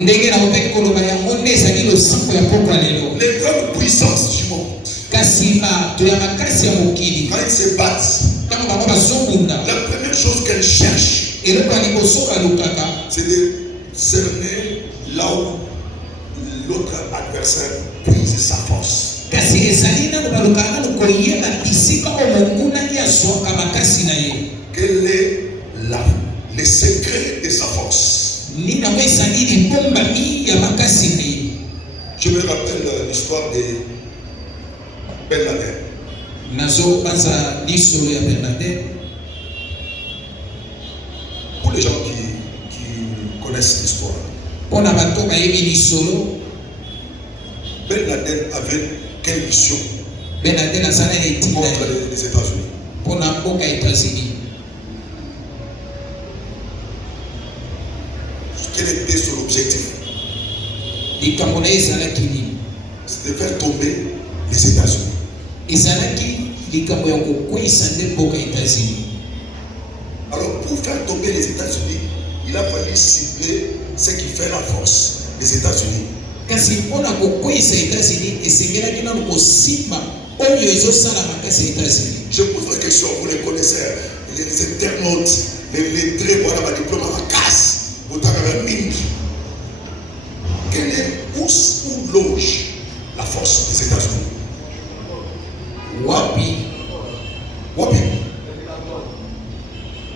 Les grandes puissances du monde, quand ils se battent, la première chose qu'elles cherchent, c'est de cerner là où l'autre adversaire puise sa force. Quel est le secret de sa force? Je me rappelle l'histoire de Ben Laden. Pour les gens qui connaissent l'histoire, Ben Laden avait quelle mission contre les États-Unis? Quel était son objectif? C'était de faire tomber les États-Unis. Alors pour faire tomber les États-Unis, il a fallu cibler ce qui fait la force des États-Unis. Je pose la question, vous les connaissez, les internautes, les lettrés, voilà ma diplôme à la casse. Quelle est où loge la force des États-Unis? Wapi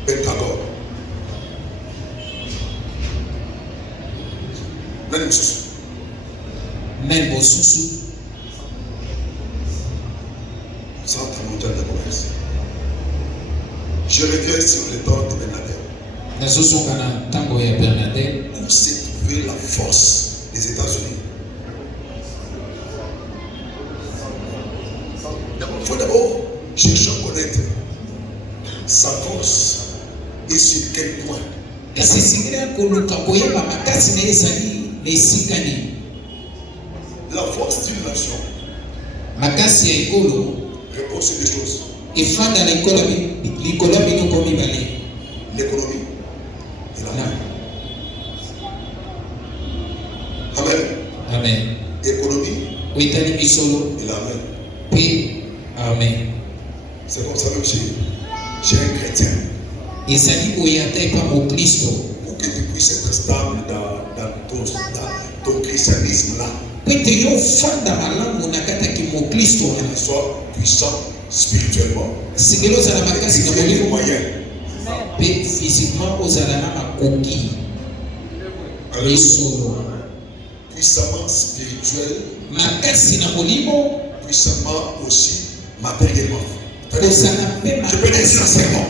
Pentagone. Centre mondial de commerce. Je reviens sur les temps de Ben Laden. Où s'est trouvée la force des États-Unis? Il faut d'abord chercher à connaître sa force et sur quel point. La force d'une nation repose sur des choses. L'économie et la main. Amen. Amen. Économie et la main. Amen. C'est comme ça même chez un chrétien. Pour que tu puisses être stable dans ton christianisme là. Que tu sois puissant spirituellement. Il y a des moyens. Physiquement aux puissamment spirituel, puissamment aussi matériellement. Je peux dire sincèrement.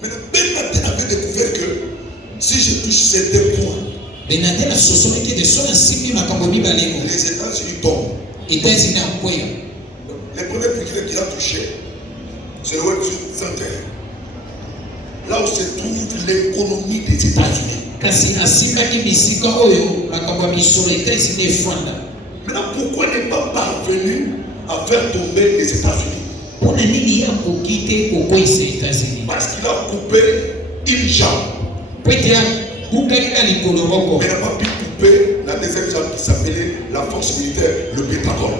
Mais le Ben Laden avait découvert que si je touche ces deux points, les États-Unis tombent. Les premiers piqûres qu'il a touchés, c'est le World Trade Center. Là où se trouve l'économie des États-Unis. Maintenant, pourquoi n'est pas parvenu à faire tomber les États-Unis? Parce qu'il a coupé une jambe. Mais il n'a pas pu couper la deuxième jambe qui s'appelait la force militaire, le Pentagone.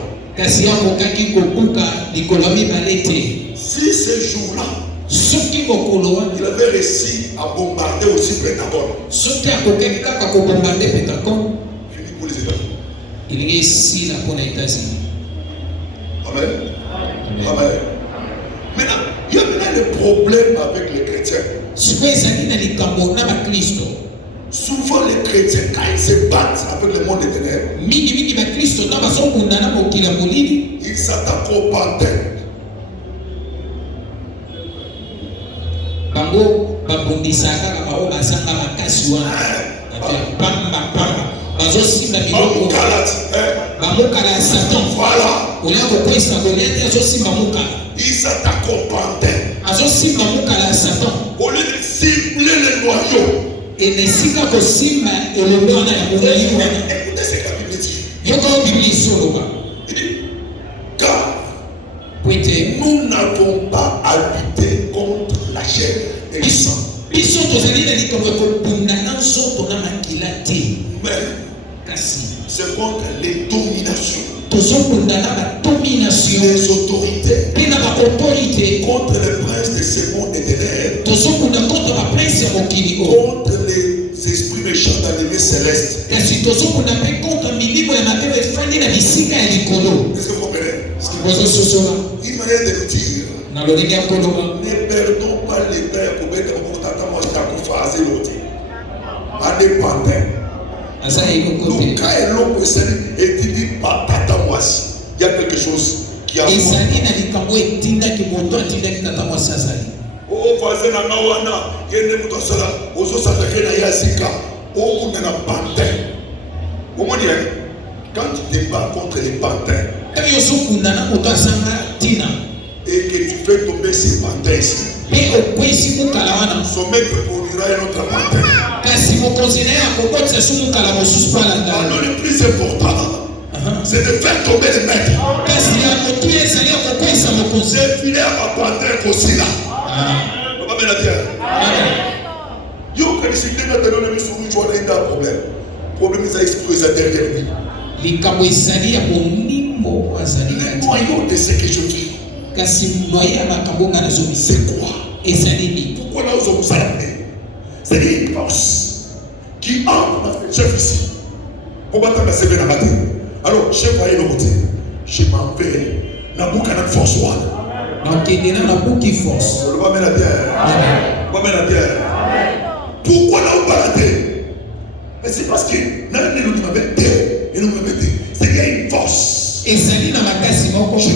Si ce jour-là, il avait réussi à bombarder aussi le Pentagone, fini pour les États-Unis. Amen. Amen. Maintenant, il y a maintenant le problème avec les chrétiens. Souvent les chrétiens, quand ils se battent avec le monde des ténèbres, ils s'attaquent aux panthères. Voilà. Ils s'attaquent aux panthères. Au lieu de cibler les noyaux. Écoutez ce que la Bible dit. Il dit, car nous n'avons pas à lutter contre la chair et le sang. C'est contre les dominations. domination. Les autorités. Contre les princes de ce monde et des ténèbres. Contre les esprits méchants dans les lieux célestes. Est-ce que vous comprenez? Une manière de le dire. Ne perdons pas les terres pour mettre au tata moi phase l'autre. Indépendant. Donc quand l'homme et dit tata moi, il y a quelque chose qui a. Oh voisin na mawana, yende mutosala, ozo s'attaquer na yasika, oh on a pantin. Comment dire? Quand tu te bats contre les pantins. Et que tu fais tomber ces pantins ici. Son maître produira un autre pantin. Alors le plus important, c'est de faire tomber les maîtres. C'est filer à pantin aussi là. On va mettre la terre. Yo, quand il s'est dit maintenant, le monsieur, tu as un problème. Le problème, il a explosé derrière lui. Le noyau de ce que je vis. C'est quoi? Pourquoi là où vous allez? C'est une force qui entre dans le chef ici. Pour battre la semaine à matin. Alors, chef va y le côté. Je m'en vais. La boucle a une force. On va mettre la terre. On va mettre la terre. Pourquoi là où baladez? Mais c'est parce que c'est qu'il y a une force. Je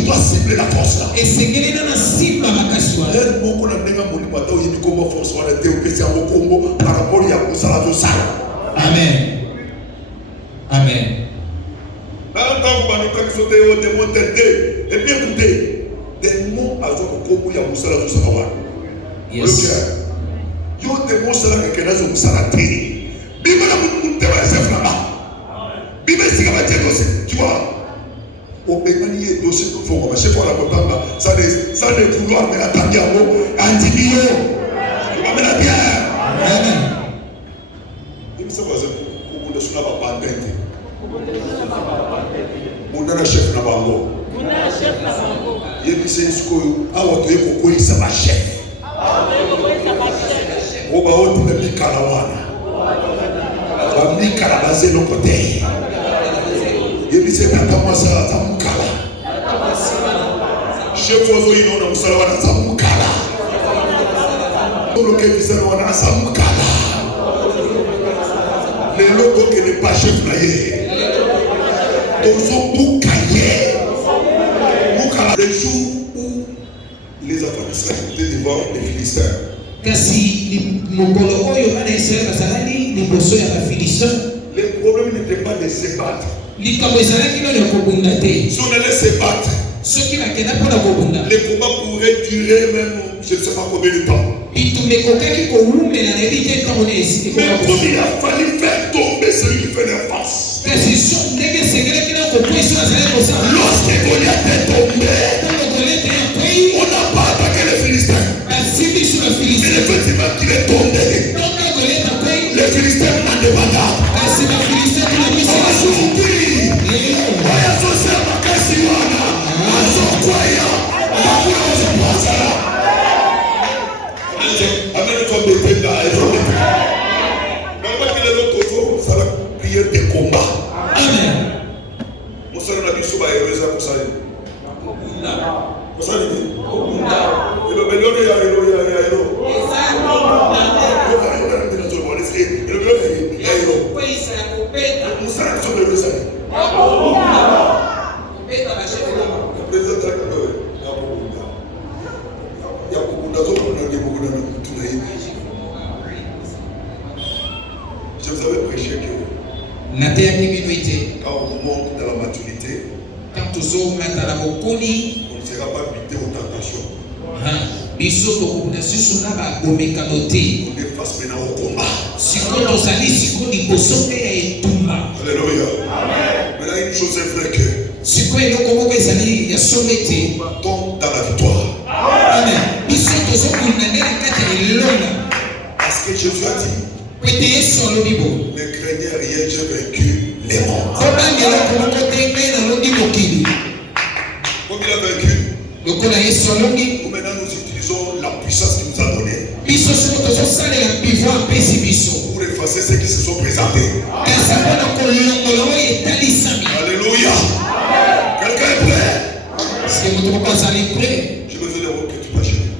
dois cibler la force là. Amen. Amen. Et bien écoutez, des mots à tu vois, au Bémani et dossier que faut marcher pour la botamba, ça ne vouloir mais attendre à vous, anti-bio, tu vas mettre la bière. Et puis ça va être pour vous, ça va pas d'être. Mon chef n'a pas encore. Et puis c'est ce que, ah, on doit y couper, ça va chef. On va au tour de Mikalawana. On va Mikalabasé le côté. Et puis c'est quand on ça va Mukala. Chef Ozo il on a Musalawana ça Mukala. Le qui s'est on a ça Mukala. Les locaux qui n'est pas chef naïe. Tozo Mukaye. Mukala le jour où les enfants d'Israël étaient devant les Philistins. Le problème n'était pas de se battre. Si on allait se battre, le combat pourrait durer même je ne sais pas combien de temps. Mais comme il a fallu faire tomber celui qui fait la face. Lorsque Goliath est tombé, on n'a pas attaqué les Philistins. Mais effectivement qu'il est tombé, les Philistins n'ont pas d'attaque. Prière de combat. Amen. Je vous avais prêché que quand on monte dans la maturité, on ne sera pas buté aux tentations. On est face maintenant au combat. Alléluia. Maintenant une chose est vraie que on tombe dans la victoire. Parce que Jésus a dit, ne craignez rien, j'ai vaincu les morts. Comme il a vaincu, maintenant nous utilisons la puissance qu'il nous a donnée pour effacer ceux qui se sont présentés. Alléluia. Quelqu'un est prêt? J'ai besoin de voir que tu t'achètes.